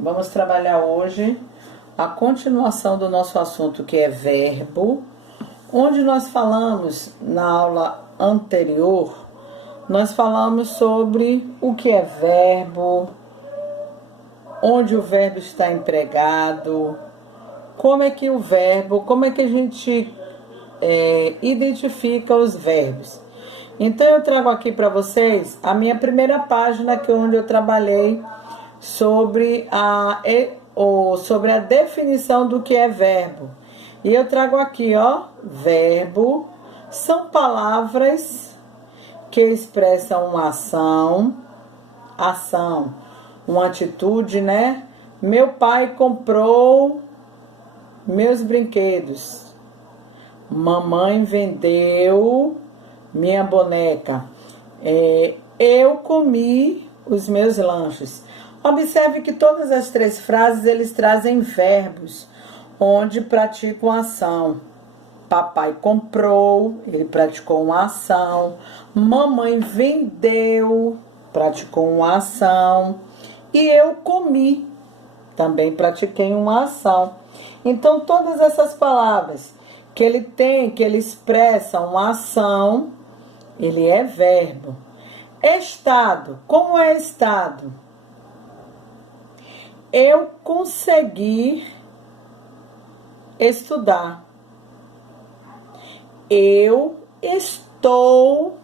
Vamos trabalhar hoje a continuação do nosso assunto, que é verbo, onde nós falamos na aula anterior, nós falamos sobre o que é verbo, onde o verbo está empregado, como é que a gente identifica os verbos. Então eu trago aqui para vocês a minha primeira página, que é onde eu trabalhei sobre a definição do que é verbo. E eu trago aqui, verbo são palavras que expressam uma ação, uma atitude, né? Meu pai comprou meus brinquedos. Mamãe vendeu minha boneca. Eu comi os meus lanches. Observe que todas as três frases eles trazem verbos onde praticam ação. Papai comprou, ele praticou uma ação. Mamãe vendeu, praticou uma ação. E eu comi, também pratiquei uma ação. Então, todas essas palavras que ele expressa uma ação, ele é verbo. Estado, como é estado? Eu consegui estudar. Eu estou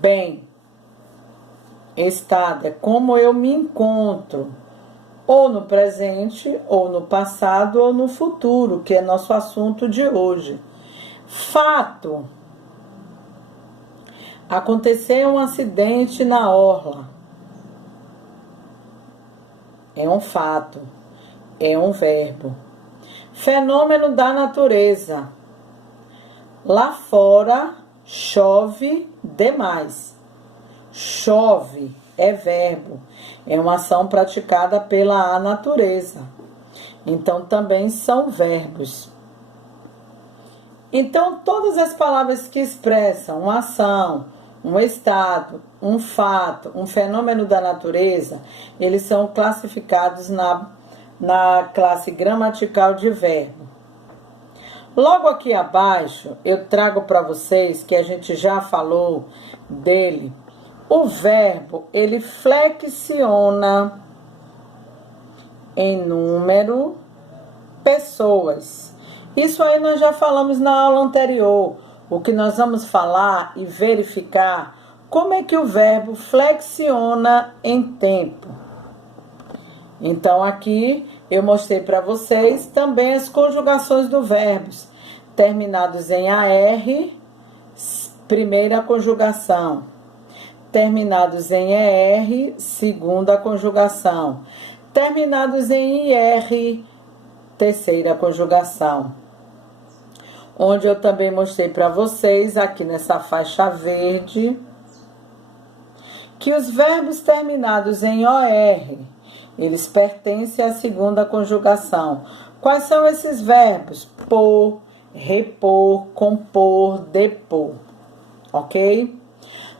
bem. Estado é como eu me encontro, ou no presente, ou no passado, ou no futuro, que é nosso assunto de hoje. Fato. Aconteceu um acidente na orla. É um fato. É um verbo. Fenômeno da natureza. Lá fora chove demais. Chove é verbo. É uma ação praticada pela natureza. Então também são verbos. Então todas as palavras que expressam uma ação, um estado, um fato, um fenômeno da natureza, eles são classificados na classe gramatical de verbo. Logo aqui abaixo, eu trago para vocês, que a gente já falou dele, o verbo, ele flexiona em número, pessoas. Isso aí nós já falamos na aula anterior. O que nós vamos falar e verificar como é que o verbo flexiona em tempo. Então aqui eu mostrei para vocês também as conjugações do verbos. Terminados em AR, primeira conjugação. Terminados em ER, segunda conjugação. Terminados em IR, terceira conjugação. Onde eu também mostrei para vocês, aqui nessa faixa verde, que os verbos terminados em OR, eles pertencem à segunda conjugação. Quais são esses verbos? Pôr, repor, compor, depor. Ok?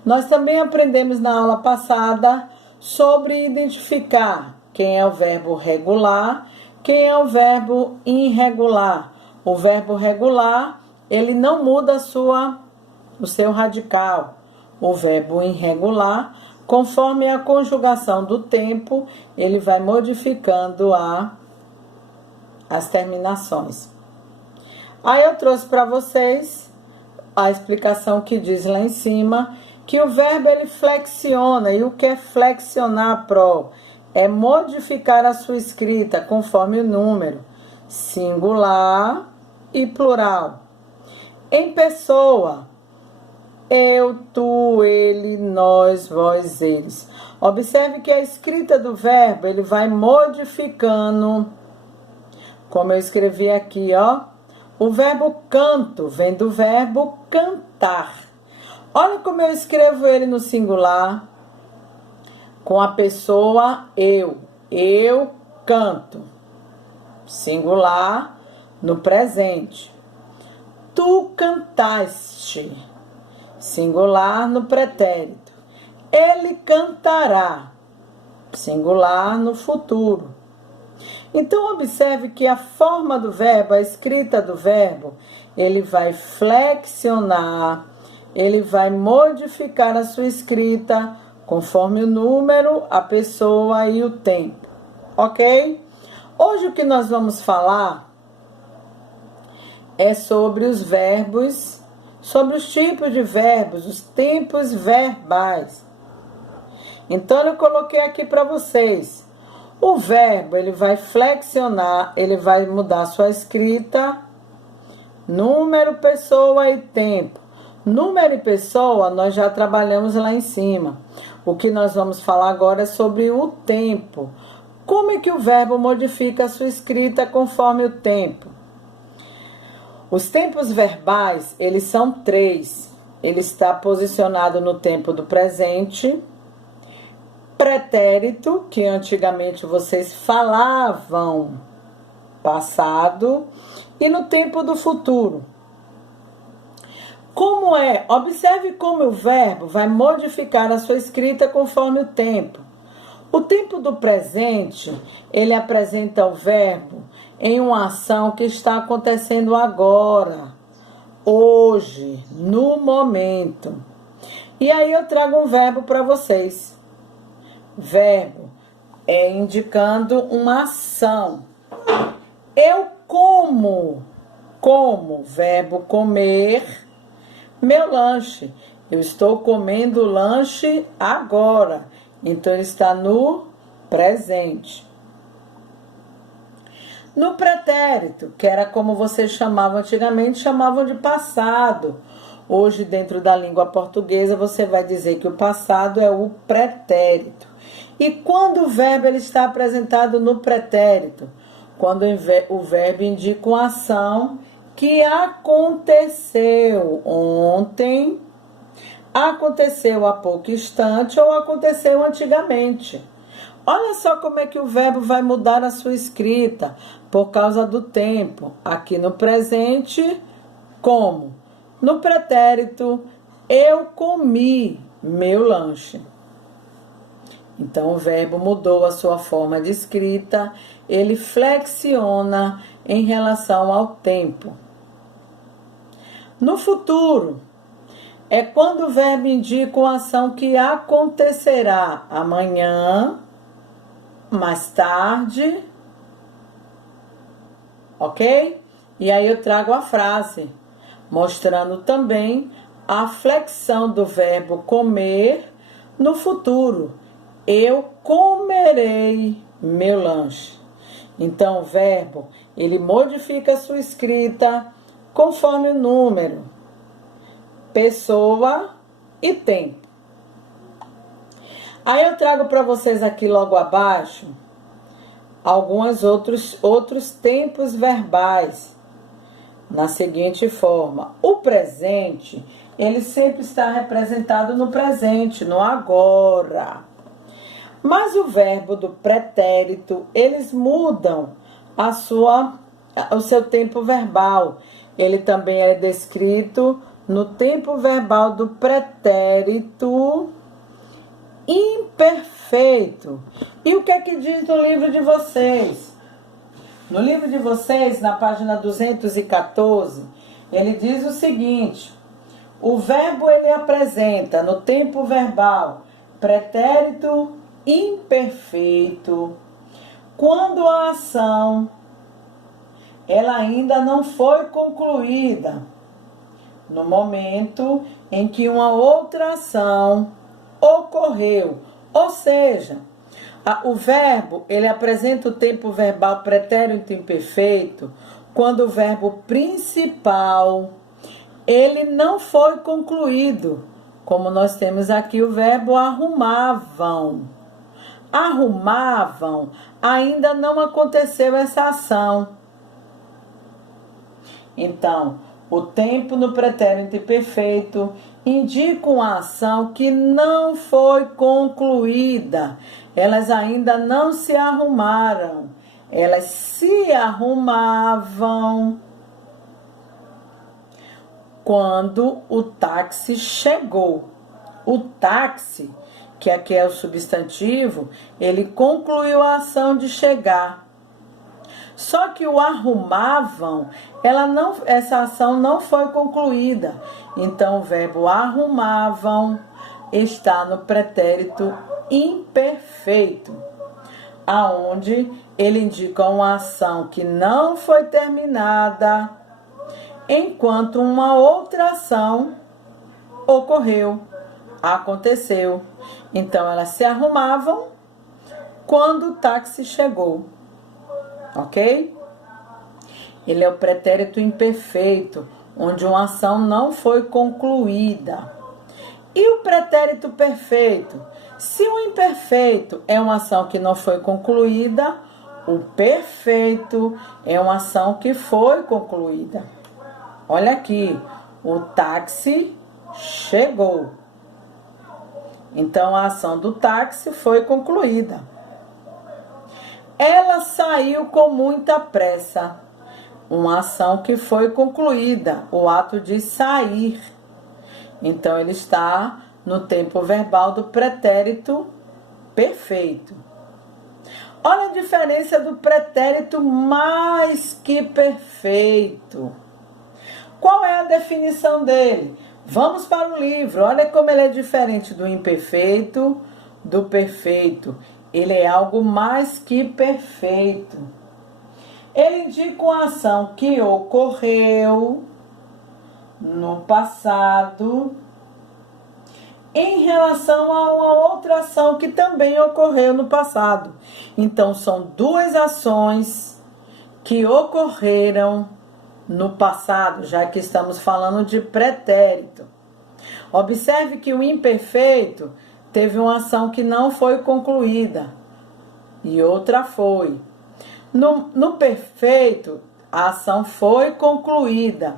Nós também aprendemos na aula passada sobre identificar quem é o verbo regular, quem é o verbo irregular. O verbo regular, ele não muda o seu radical. O verbo irregular, conforme a conjugação do tempo, ele vai modificando as terminações. Aí eu trouxe para vocês a explicação que diz lá em cima, que o verbo ele flexiona. E o que é flexionar, pro? É modificar a sua escrita conforme o número, singular e plural. Em pessoa, eu, tu, ele, nós, vós, eles. Observe que a escrita do verbo, ele vai modificando, como eu escrevi aqui, o verbo canto vem do verbo cantar. Olha como eu escrevo ele no singular, com a pessoa eu. Eu canto. Singular no presente. Tu cantaste. Singular no pretérito. Ele cantará. singular no futuro. Então, observe que a forma do verbo, a escrita do verbo, ele vai flexionar, ele vai modificar a sua escrita conforme o número, a pessoa e o tempo, ok? Hoje o que nós vamos falar é sobre os verbos, sobre os tipos de verbos, os tempos verbais. Então, eu coloquei aqui para vocês. O verbo, ele vai flexionar, ele vai mudar a sua escrita, número, pessoa e tempo. Número e pessoa, nós já trabalhamos lá em cima. O que nós vamos falar agora é sobre o tempo. Como é que o verbo modifica a sua escrita conforme o tempo? Os tempos verbais, eles são 3. Ele está posicionado no tempo do presente, pretérito, que antigamente vocês falavam passado, e no tempo do futuro. Como é? Observe como o verbo vai modificar a sua escrita conforme o tempo. O tempo do presente, ele apresenta o verbo em uma ação que está acontecendo agora, hoje, no momento. E aí eu trago um verbo para vocês. Verbo é indicando uma ação. Eu como, verbo comer, meu lanche. Eu estou comendo o lanche agora. Então, ele está no presente. No pretérito, que era como vocês chamavam antigamente, chamavam de passado. Hoje, dentro da língua portuguesa, você vai dizer que o passado é o pretérito. E quando o verbo ele está apresentado no pretérito? Quando o verbo indica uma ação que aconteceu ontem, aconteceu há pouco instante ou aconteceu antigamente. Olha só como é que o verbo vai mudar a sua escrita por causa do tempo. Aqui no presente, como? No pretérito, eu comi meu lanche. Então, o verbo mudou a sua forma de escrita, ele flexiona em relação ao tempo. No futuro, é quando o verbo indica uma ação que acontecerá amanhã, mais tarde, ok? E aí eu trago a frase, mostrando também a flexão do verbo comer no futuro. Eu comerei meu lanche. Então, o verbo, ele modifica a sua escrita conforme o número, pessoa e tempo. Aí eu trago para vocês aqui logo abaixo alguns outros tempos verbais na seguinte forma. O presente, ele sempre está representado no presente, no agora. Mas o verbo do pretérito, eles mudam o seu tempo verbal. Ele também é descrito no tempo verbal do pretérito imperfeito. E o que é que diz no livro de vocês? No livro de vocês, na página 214, ele diz o seguinte: o verbo ele apresenta no tempo verbal pretérito imperfeito quando a ação ela ainda não foi concluída, no momento em que uma outra ação ocorreu. Ou seja, o verbo ele apresenta o tempo verbal pretérito imperfeito quando o verbo principal ele não foi concluído, como nós temos aqui o verbo arrumavam. Arrumavam, ainda não aconteceu essa ação. Então, o tempo no pretérito imperfeito indica uma ação que não foi concluída. Elas ainda não se arrumaram. Elas se arrumavam quando o táxi chegou. O táxi, que aqui é o substantivo, ele concluiu a ação de chegar. Só que o arrumavam, essa ação não foi concluída. Então, o verbo arrumavam está no pretérito imperfeito, aonde ele indica uma ação que não foi terminada, enquanto uma outra ação ocorreu, aconteceu. Então, elas se arrumavam quando o táxi chegou. Ok? Ele é o pretérito imperfeito, onde uma ação não foi concluída. E o pretérito perfeito? Se o imperfeito é uma ação que não foi concluída, o perfeito é uma ação que foi concluída. Olha aqui, o táxi chegou. Então, a ação do táxi foi concluída. Ela saiu com muita pressa. Uma ação que foi concluída, o ato de sair. Então, ele está no tempo verbal do pretérito perfeito. Olha a diferença do pretérito mais que perfeito. Qual é a definição dele? Vamos para o livro. Olha como ele é diferente do imperfeito, do perfeito. Ele é algo mais que perfeito. Ele indica uma ação que ocorreu no passado em relação a uma outra ação que também ocorreu no passado. Então, são duas ações que ocorreram no passado, já que estamos falando de pretérito. Observe que o imperfeito teve uma ação que não foi concluída e outra foi. No perfeito, a ação foi concluída.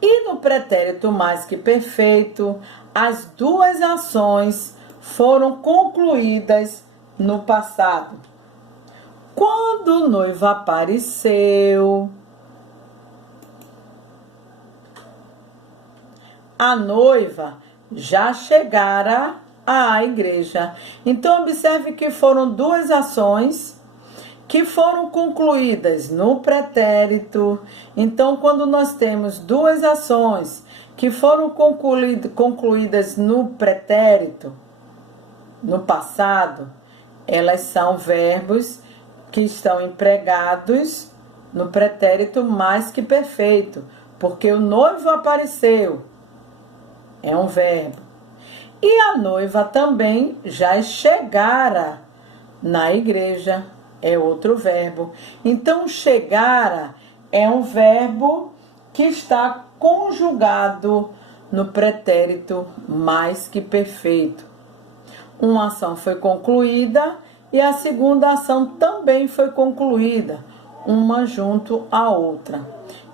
E no pretérito mais que perfeito, as duas ações foram concluídas no passado. Quando o noivo apareceu, a noiva já chegara à igreja. Então, observe que foram duas ações que foram concluídas no pretérito. Então, quando nós temos duas ações que foram concluídas no pretérito, no passado, elas são verbos que estão empregados no pretérito mais que perfeito, porque o noivo apareceu, é um verbo. E a noiva também já chegara na igreja, é outro verbo. Então, chegara é um verbo que está conjugado no pretérito mais que perfeito. Uma ação foi concluída e a segunda ação também foi concluída, uma junto à outra.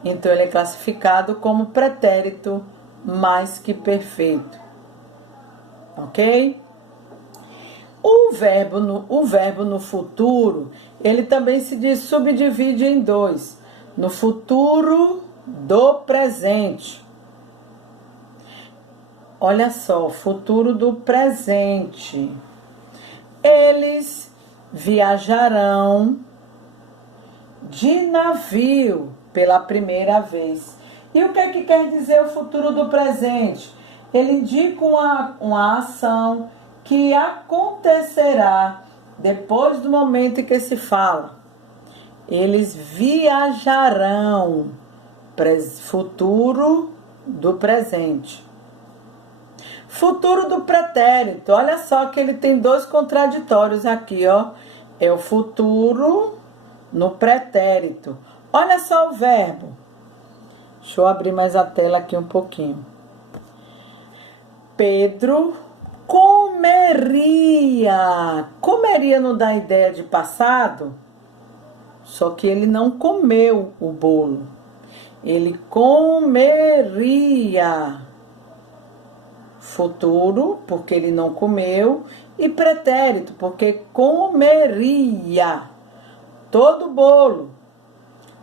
Então, ele é classificado como pretérito mais que perfeito. Ok? O verbo no futuro, ele também se subdivide em dois. No futuro do presente. Olha só, futuro do presente. Eles viajarão de navio pela primeira vez. E o que é que quer dizer o futuro do presente? Ele indica uma ação que acontecerá depois do momento em que se fala. Eles viajarão, futuro do presente. Futuro do pretérito, olha só que ele tem dois contraditórios aqui, ó. É o futuro no pretérito. Olha só o verbo. Deixa eu abrir mais a tela aqui um pouquinho. Pedro comeria. Comeria não dá ideia de passado? Só que ele não comeu o bolo. Ele comeria. Futuro, porque ele não comeu. E pretérito, porque comeria todo bolo,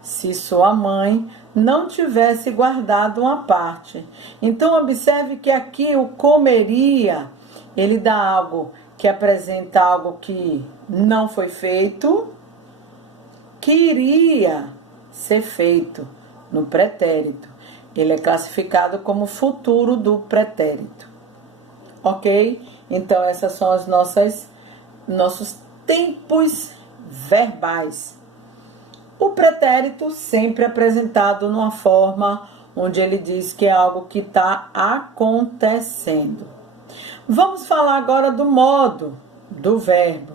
se sua mãe não tivesse guardado uma parte. Então, observe que aqui o comeria, ele dá algo que apresenta algo que não foi feito, que iria ser feito no pretérito. Ele é classificado como futuro do pretérito. Ok? Então, essas são as nossos tempos verbais. O pretérito sempre apresentado numa forma onde ele diz que é algo que está acontecendo. Vamos falar agora do modo do verbo.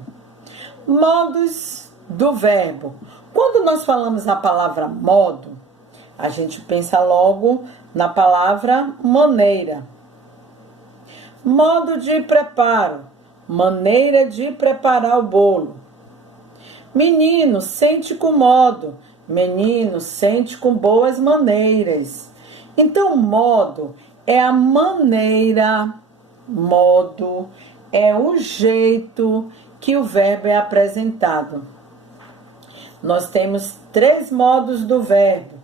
Modos do verbo. Quando nós falamos a palavra modo, a gente pensa logo na palavra maneira. Modo de preparo, maneira de preparar o bolo. Menino, sente com modo. Menino, sente com boas maneiras. Então, modo é a maneira, modo é o jeito que o verbo é apresentado. Nós temos 3 modos do verbo.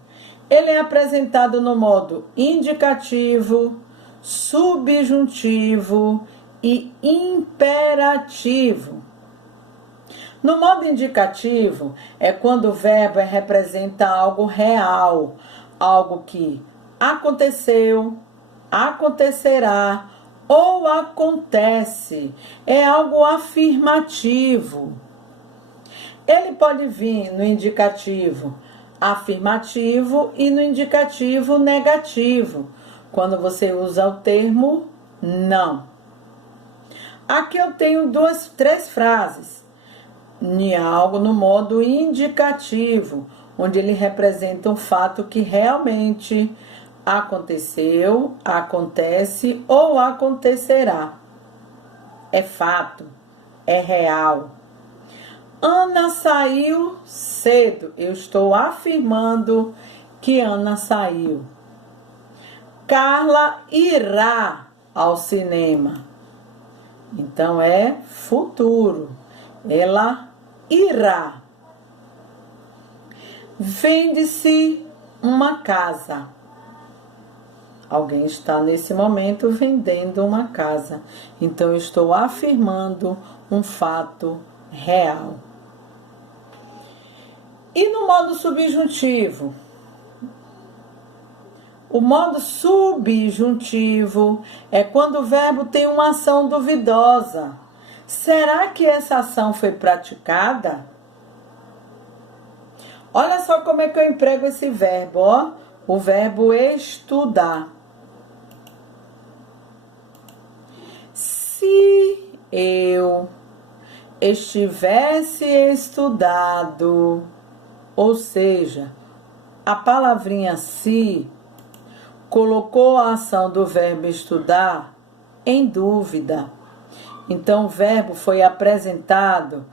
Ele é apresentado no modo indicativo, subjuntivo e imperativo. No modo indicativo, é quando o verbo representa algo real, algo que aconteceu, acontecerá ou acontece. É algo afirmativo. Ele pode vir no indicativo afirmativo e no indicativo negativo, quando você usa o termo não. Aqui eu tenho 3 frases. Algo no modo indicativo, onde ele representa um fato que realmente aconteceu, acontece ou acontecerá. É fato, é real. Ana saiu cedo. Eu estou afirmando que Ana saiu. Carla irá ao cinema. Então é futuro. Ela irá. Vende-se uma casa. Alguém está nesse momento vendendo uma casa. Então eu estou afirmando um fato real. E no modo subjuntivo? O modo subjuntivo é quando o verbo tem uma ação duvidosa. Será que essa ação foi praticada? Olha só como é que eu emprego esse verbo, ó. O verbo estudar. Se eu estivesse estudado, ou seja, a palavrinha se colocou a ação do verbo estudar em dúvida. Então, o verbo foi apresentado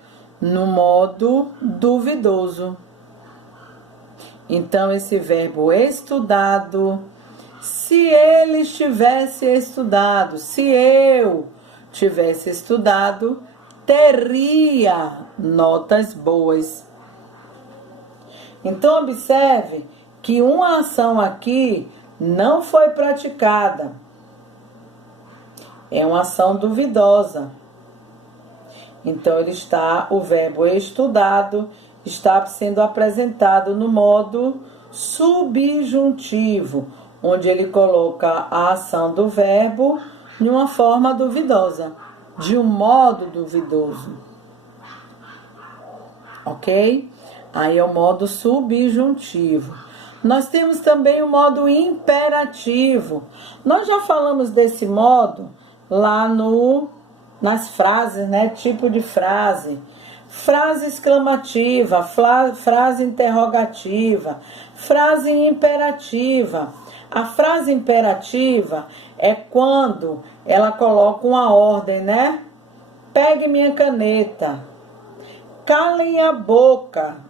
no modo duvidoso. Então, esse verbo estudado, se ele estivesse estudado, se eu tivesse estudado, teria notas boas. Então, observe que uma ação aqui não foi praticada. É uma ação duvidosa. Então, o verbo estudado está sendo apresentado no modo subjuntivo, onde ele coloca a ação do verbo de uma forma duvidosa, de um modo duvidoso. Ok? Aí é o modo subjuntivo. Nós temos também o modo imperativo. Nós já falamos desse modo lá nas frases, né? Tipo de frase. Frase exclamativa, frase interrogativa, frase imperativa. A frase imperativa é quando ela coloca uma ordem, né? Pegue minha caneta. Calem a boca.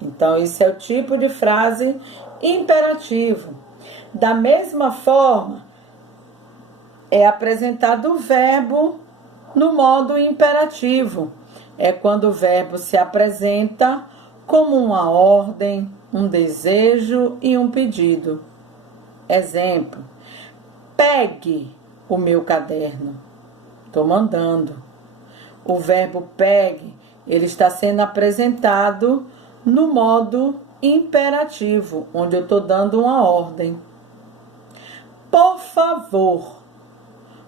Então, isso é o tipo de frase imperativo. Da mesma forma, é apresentado o verbo no modo imperativo. É quando o verbo se apresenta como uma ordem, um desejo e um pedido. Exemplo: pegue o meu caderno. Estou mandando. O verbo pegue, ele está sendo apresentado no modo imperativo, onde eu estou dando uma ordem. Por favor,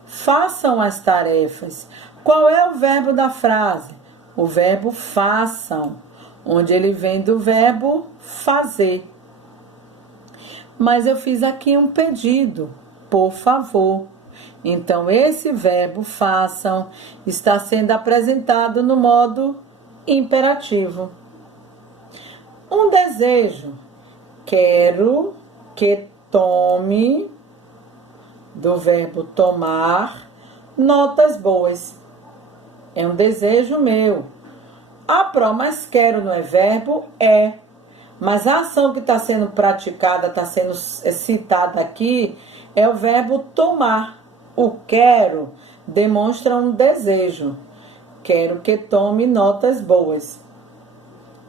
façam as tarefas. Qual é o verbo da frase? O verbo façam, onde ele vem do verbo fazer. Mas eu fiz aqui um pedido, por favor. Então, esse verbo façam está sendo apresentado no modo imperativo. Um desejo: quero que tome, do verbo tomar, notas boas. É um desejo meu. Mas quero não é verbo? É. Mas a ação que está sendo praticada, está sendo citada aqui, é o verbo tomar. O quero demonstra um desejo. Quero que tome notas boas.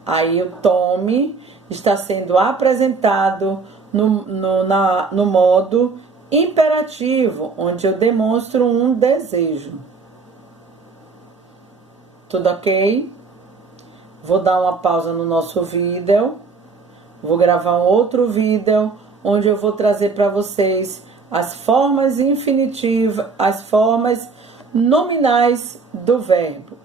Aí o tome está sendo apresentado no modo imperativo, onde eu demonstro um desejo. Tudo ok? Vou dar uma pausa no nosso vídeo. Vou gravar um outro vídeo onde eu vou trazer para vocês as formas infinitivas, as formas nominais do verbo.